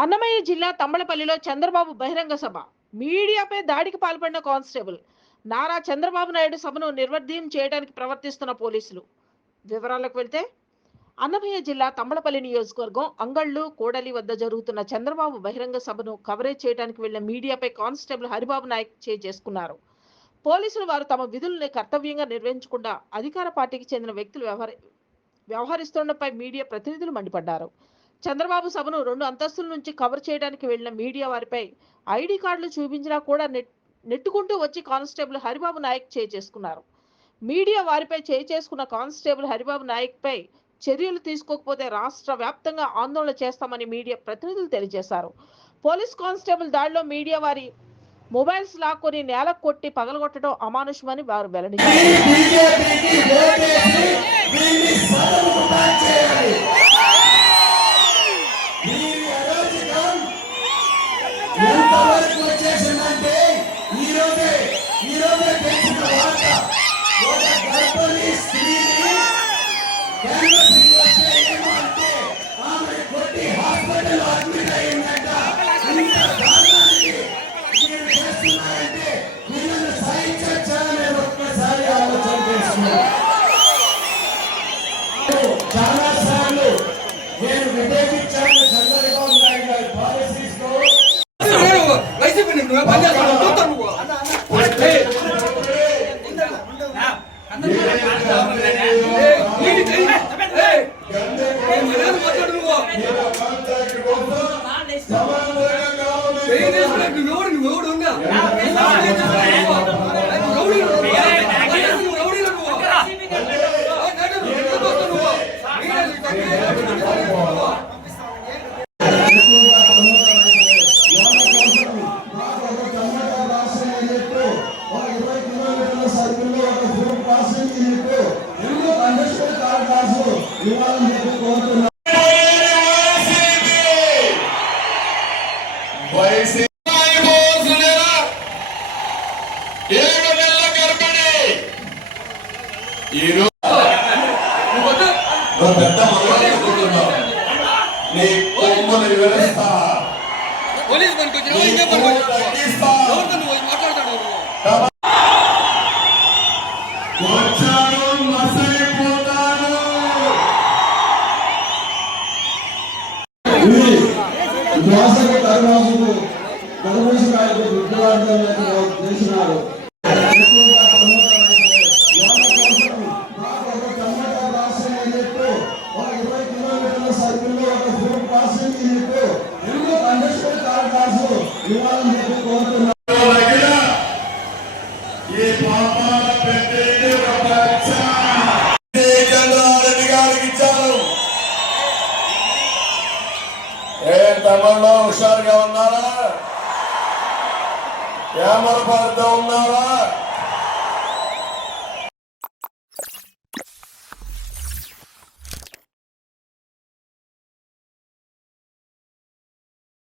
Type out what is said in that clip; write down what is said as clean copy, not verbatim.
అన్నమయ్య జిల్లా తంబళపల్లిలో చంద్రబాబు బహిరంగ సభ. మీడియాపై దాడికి పాల్పడిన కానిస్టేబుల్. నారా చంద్రబాబు నాయుడు సభను నిర్వర్ధయం చేయడానికి ప్రవర్తిస్తున్న పోలీసులు. వివరాలకు వెళ్తే, అన్నమయ్య జిల్లా తంబళపల్లి నియోజకవర్గం అంగళ్ళు కోడలి వద్ద జరుగుతున్న చంద్రబాబు బహిరంగ సభను కవరేజ్ చేయడానికి వెళ్లిన మీడియాపై కానిస్టేబుల్ హరిబాబు నాయక్ చేసుకున్నారు. పోలీసులు వారు తమ విధులను కర్తవ్యంగా నిర్వహించకుండా అధికార పార్టీకి చెందిన వ్యక్తులు వ్యవహరిస్తుండటంపై మీడియా ప్రతినిధులు మండిపడ్డారు. చంద్రబాబు సభను 2 అంతస్తుల నుంచి కవర్ చేయడానికి వెళ్లిన మీడియా వారిపై ఐడి కార్డులు చూపించినా కూడా నెట్టుకుంటూ వచ్చి కానిస్టేబుల్ హరిబాబు నాయక్ చేసుకున్నారు. మీడియా వారిపై చేసుకున్న కానిస్టేబుల్ హరిబాబు నాయక్ పై చర్యలు తీసుకోకపోతే రాష్ట్ర వ్యాప్తంగా ఆందోళన చేస్తామని మీడియా ప్రతినిధులు తెలియజేశారు. పోలీస్ కానిస్టేబుల్ దాడిలో మీడియా వారి మొబైల్స్ లాక్కొని నేలకు కొట్టి పగలగొట్టడం అమానుషమని వారు వెల్లడించారు. ఎంతవరకు వచ్చేసిందంటే ఈరోజే తెలిసిన వార్త, ఒక గర్భిణీ స్త్రీని క్యాన్సర్ వస్తే ఏమో అంటే ఆమె కొట్టి హాస్పిటల్ అడ్మిట్ అయిందంట. ఇంత దారుణానికి మీరు చేస్తున్నారంటే వీళ్ళని సహించాలని ఒక్కసారి ఆలోచన చేస్తున్నారు. చాలా సార్లు నేను విభేదించాను చంద్రబాబు నాయుడు గారి పాలసీస్ లో. తమలో హుషారుగా ఉన్నారా? ఏమరపడుతూ ఉన్నారా?